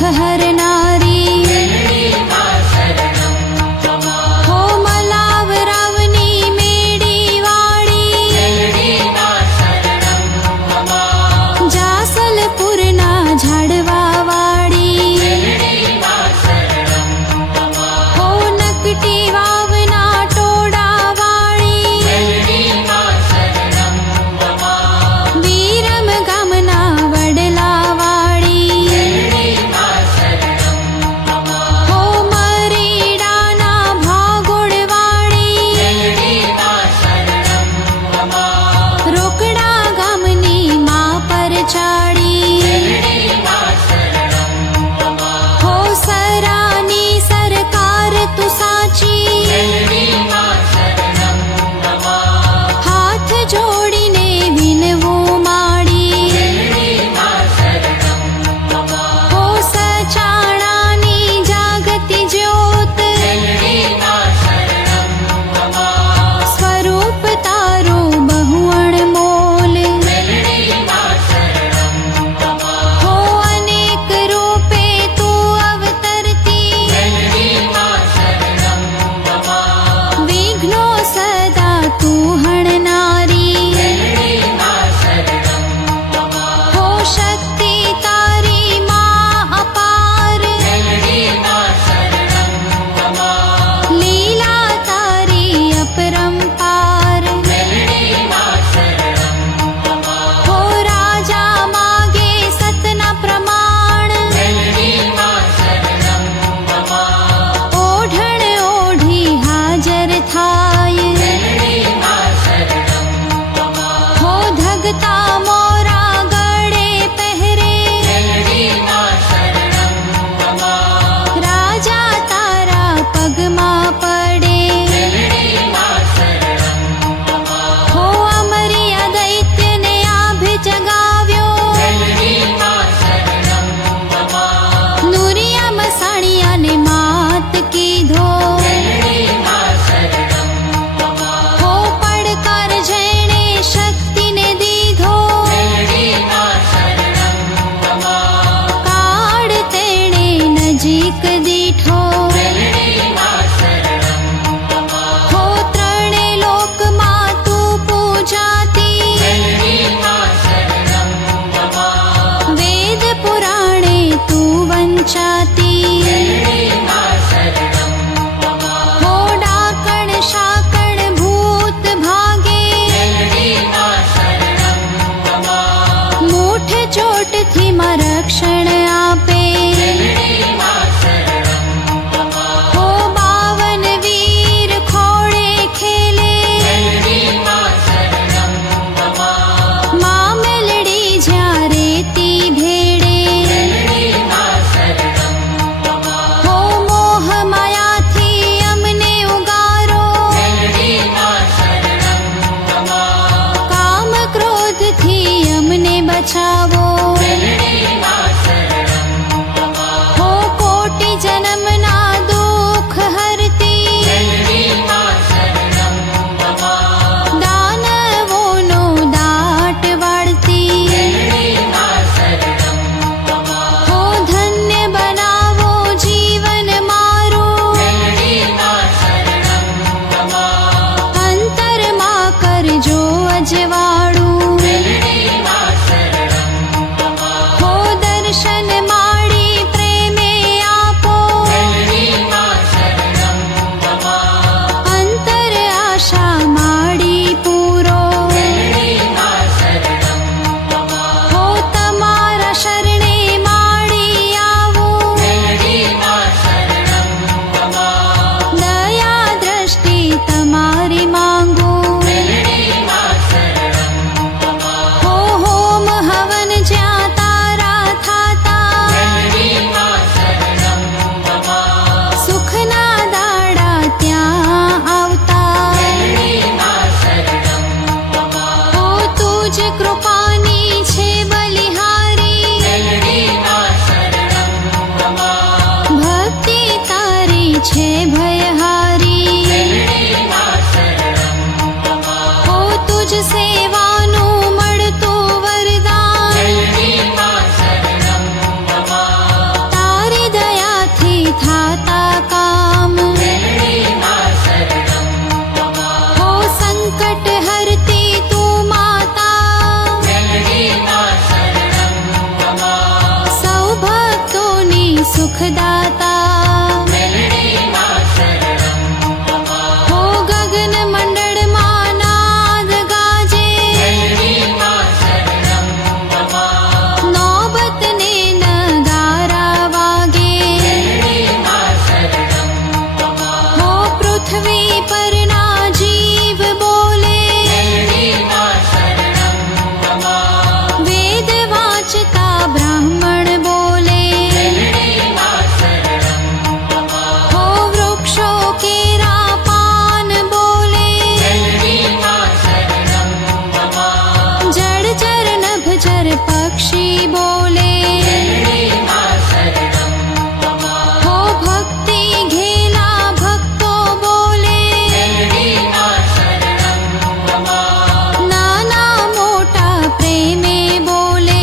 दुख हरनारी हो मलावरावनी मेड़ी वाड़ी जासलपुरना झाड़वा वाड़ी हो नकटी वावना टोड़ा वाड़ी वीरम गामना वडला वाड़ी हो मरीडाना भागोड़ वाड़ी रोकड़ा गामनी मां पर चाड़ी हो सरानी सरकार तू साची हाथ जोड़ीने विनवू माड़ी हो सचाणानी जागती ज्योत स्वरूप तारो बहु अणमोल हो अनेक रूपे तू अवतरती विघ्नो सदा तू हणनारी हो शक्ति तारी मां अपार लीला तारी अपरंपार हो राजा मागे सतना प्रमाण ओढ़ण ओढ़ी हाजर थाय हो धगता मोरा गड़े पहरे राजा तारा पगमा पड़े हो अमरिया दैत्य ने आभ जगाव्यो नुरिया मसाणिया ने मात कीधो हो પડકાર જેણે શક્તિને દીધો કાળ તેણે નજીક દીઠો હો ત્રણે લોકમાં તું પૂજાતી વેદ પુરાણે તું વંચાતી हो डाकण शाकण भूत भागे मूठ चोट थी मां रक्षण आपे हो 52 वीर खोड़े खेले मां मेलडी ज्यारे ती भेड़े हो मोह माया थी अमने उगारो काम क्रोध थी अमने बचावो सुखदाता हो गगन मंडल માં નાદ ગાજે નોબત ને નગારા વાગે હો પૃથ્વી પરના જીવ બોલે વેદ વાંચતા બ્રાહ્મણ બોલે હો વૃક્ષો કેરા પાન બોલે જળચર નભચર પક્ષી બોલે હો ભક્તિ ઘેલા ભક્તો બોલે નાના મોટા પ્રેમે બોલે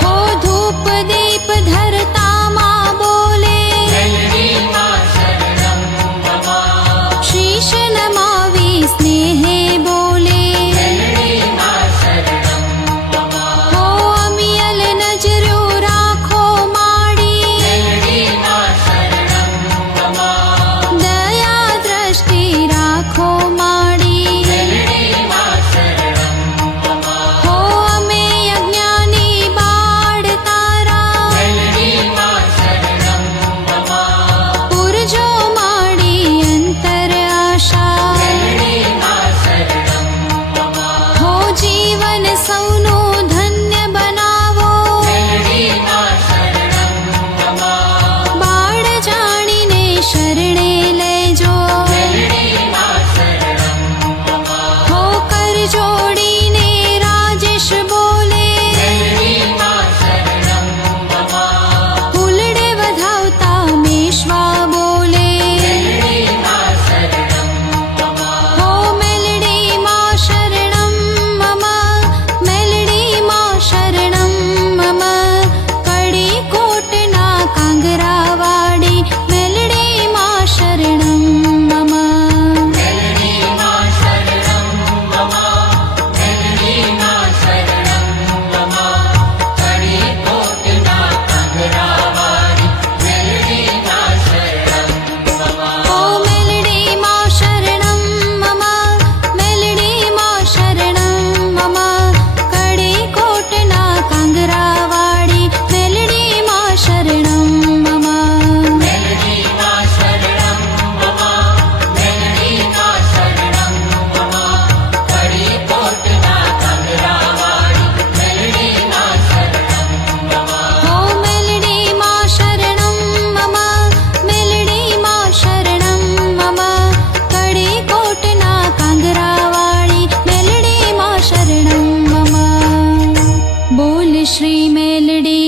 હો ધૂપ દીપ ધરતામાં બોલે શીશ નમાવી સ્નેહે બોલે હો અમિયલ નજરો રાખો માડી દયા દ્રષ્ટિ રાખો માડી હો અમે અજ્ઞાની બાળ તારા પૂરજો માડી અંતર આશા હો જીવન સૌનું ધન્ય બનાવો બાળ જાણીને શરણે લેજો હો કર જોડીને રાજેશ બોલે ફૂલડે વધાવતા મેશ્વા બોલે હો મેલડી માં શરણમ મમ મેલડી માં શરણમ મમ કડી કોટના કાંગરા વાડી મેલડી માં શરણમ મમ ઓ મેલડી માં શરણમ મમ મેલડી માં શરણમ મમ કડી કોટના કાંગરા વાડી મેલડી માં શરણમ મમ હો મેલડી માં શરણમ મમ મેલડી માં શરણમ મમ કડી કોટના કાંગરા વાળી મેલડી માં શરણમ મમ બોલ શ્રી મેલડી